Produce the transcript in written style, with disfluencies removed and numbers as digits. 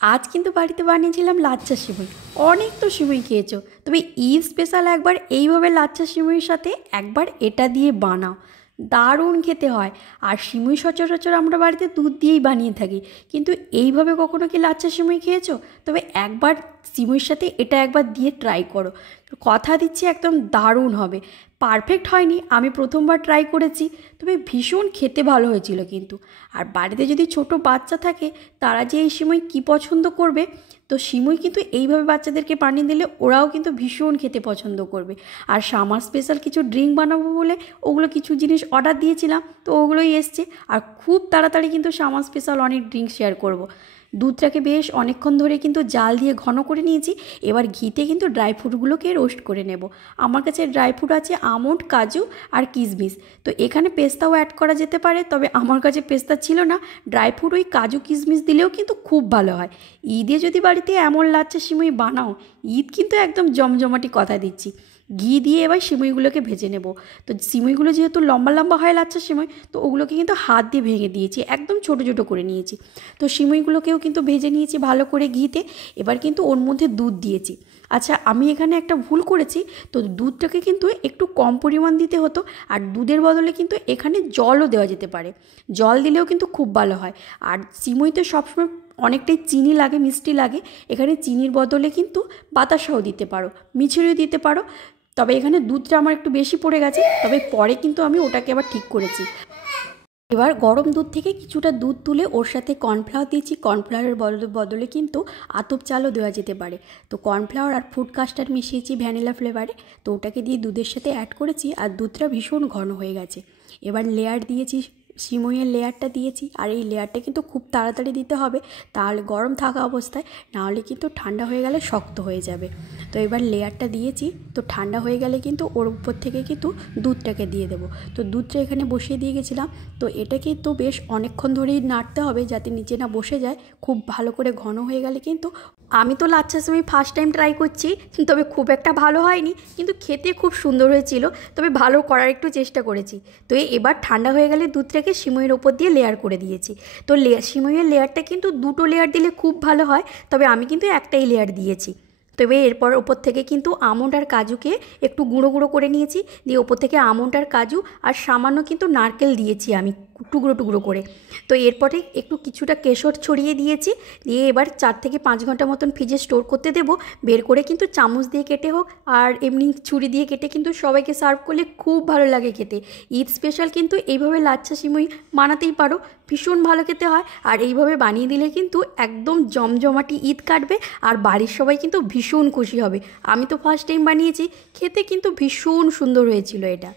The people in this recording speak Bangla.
আজ কিন্তু বাড়িতে বানিয়েছিলাম লাচ্ছা সিমুই। অনেক তো সিমুই খেয়েছো, তবে ঈদ স্পেশাল একবার এইভাবে লাচ্ছা সিমুইয়ের সাথে একবার এটা দিয়ে বানাও, দারুণ খেতে হয়। আর সিমুই সচরাচর আমরা বাড়িতে দুধ দিয়েই বানিয়ে থাকি, কিন্তু এইভাবে কখনো কি লাচ্ছা সিমুই খেয়েছো? তবে একবার সিমুইয়ের সাথে এটা একবার দিয়ে ট্রাই করো, কথা দিচ্ছি একদম দারুণ হবে। পারফেক্ট হয়নি, আমি প্রথমবার ট্রাই করেছি, তবে ভীষণ খেতে ভালো হয়েছিল কিন্তু। আর বাড়িতে যদি ছোট বাচ্চা থাকে, তারা যে এই সিমুই কী পছন্দ করবে, তো সিমুই কিন্তু এইভাবে বাচ্চাদেরকে বানিয়ে দিলে ওরাও কিন্তু ভীষণ খেতে পছন্দ করবে। আর সামার স্পেশাল কিছু ড্রিঙ্ক বানাবো বলে ওগুলো কিছু জিনিস অর্ডার দিয়েছিলাম, তো ওগুলোই এসছে। আর খুব তাড়াতাড়ি কিন্তু সামার স্পেশাল অনেক ড্রিঙ্ক শেয়ার করব। দুধটাকে বেশ অনেকক্ষণ ধরে কিন্তু জাল দিয়ে ঘন করে নিয়েছি। এবার ঘিতে কিন্তু ড্রাই ফ্রুটগুলোকে রোস্ট করে নেব। আমার কাছে ড্রাই ফ্রুট আছে আমন্ড, কাজু আর কিশমিশ। তো এখানে পেস্তাও অ্যাড করা যেতে পারে, তবে আমার কাছে পেস্তা ছিল না। ড্রাই ফ্রুট ওই কাজু কিশমিশ দিলেও কিন্তু খুব ভালো হয়। ঈদে যদি বাড়িতে এমন লাচ্ছা সিমুই বানাও, ঈদ কিন্তু একদম জমজমাটি, কথা দিচ্ছি। ঘি দিয়ে এবার সিমুইগুলোকে ভেজে নেব। তো সিমুইগুলো যেহেতু লম্বা লম্বা হয় লাচ্ছা সিমুই, তো ওগুলোকে কিন্তু হাত দিয়ে ভেঙে দিয়েছি, একদম ছোটো ছোটো করে নিয়েছি। তো সিমুইগুলোকেও কিন্তু ভেজে নিয়েছি ভালো করে ঘিতে। এবার কিন্তু ওর মধ্যে দুধ দিয়েছি। আচ্ছা, আমি এখানে একটা ভুল করেছি, তো দুধটাকে কিন্তু একটু কম পরিমাণ দিতে হতো, আর দুধের বদলে কিন্তু এখানে জলও দেওয়া যেতে পারে। জল দিলেও কিন্তু খুব ভালো হয়। আর সিমুইতে সবসময় অনেকটাই চিনি লাগে, মিষ্টি লাগে। এখানে চিনির বদলে কিন্তু বাতাসাও দিতে পারো, মিছরিও দিতে পারো। তবে এখানে দুধটা আমার একটু বেশি পড়ে গেছে, তবে পরে কিন্তু আমি ওটাকে আবার ঠিক করেছি। এবার গরম দুধ থেকে কিছুটা দুধ তুলে ওর সাথে কর্নফ্লাওয়ার দিয়েছি। কর্নফ্লাওয়ারের বদলে কিন্তু আতপ চালও দেওয়া যেতে পারে। তো কর্নফ্লাওয়ার আর ফুড কাস্টার্ড মিশিয়েছি ভ্যানিলা ফ্লেভারে, তো ওটাকে দিয়ে দুধের সাথে অ্যাড করেছি, আর দুধটা ভীষণ ঘন হয়ে গেছে। এবার লেয়ার দিয়েছি, সিমুইয়ের লেয়ারটা দিয়েছি। আর এই লেয়ারটা কিন্তু খুব তাড়াতাড়ি দিতে হবে, তাহলে গরম থাকা অবস্থায়, নাহলে কিন্তু ঠান্ডা হয়ে গেলে শক্ত হয়ে যাবে। তো এবার লেয়ারটা দিয়েছি, তো ঠান্ডা হয়ে গেলে কিন্তু ওর উপর থেকে কিন্তু দুধটাকে দিয়ে দেবো। তো দুধটা এখানে বসিয়ে দিয়ে গেছিলাম। তো এটা কিন্তু বেশ অনেকক্ষণ ধরেই নাড়তে হবে, যাতে নিচে না বসে যায়। খুব ভালো করে ঘন হয়ে গেলে কিন্তু, আমি তো লাচ্ছা সিমুই ফার্স্ট টাইম ট্রাই করছি, তবে খুব একটা ভালো হয়নি, কিন্তু খেতে খুব সুন্দর হয়েছিল। তবে ভালো করার একটু চেষ্টা করেছি। তো এবার ঠান্ডা হয়ে গেলে দুধটাকে সিমুইয়ের ওপর দিয়ে লেয়ার করে দিয়েছি। তো সিমুইয়ের লেয়ারটা কিন্তু দুটো লেয়ার দিলে খুব ভালো হয়, তবে আমি কিন্তু একটাই লেয়ার দিয়েছি। তবে এরপর ওপর থেকে কিন্তু আমন্ড আর কাজুকে একটু গুঁড়ো গুঁড়ো করে নিয়েছি, দিয়ে ওপর থেকে আমন্ড আর কাজু আর সামান্য কিন্তু নারকেল দিয়েছি আমি টুকরো টুকরো করে। তো এরপরে একটু কিছুটা কেশর ছড়িয়ে দিয়েছি, দিয়ে এবার 4 থেকে 5 ঘন্টা মতন ফ্রিজে স্টোর করতে দেবো। বের করে কিন্তু চামচ দিয়ে কেটে হোক আর এমনি ছুরি দিয়ে কেটে কিন্তু সবাইকে সার্ভ করলে খুব ভালো লাগে খেতে। ঈদ স্পেশাল কিন্তু এইভাবে লাচ্ছা সিমুই বানাতেই পারো, ভীষণ ভালো খেতে হয়। আর এইভাবে বানিয়ে দিলে কিন্তু একদম জমজমাটি ঈদ কাটবে, আর বাড়ির সবাই কিন্তু ভীষণ খুশি হবে। আমি তো ফার্স্ট টাইম বানিয়েছি, খেতে কিন্তু ভীষণ সুন্দর হয়েছিল এটা।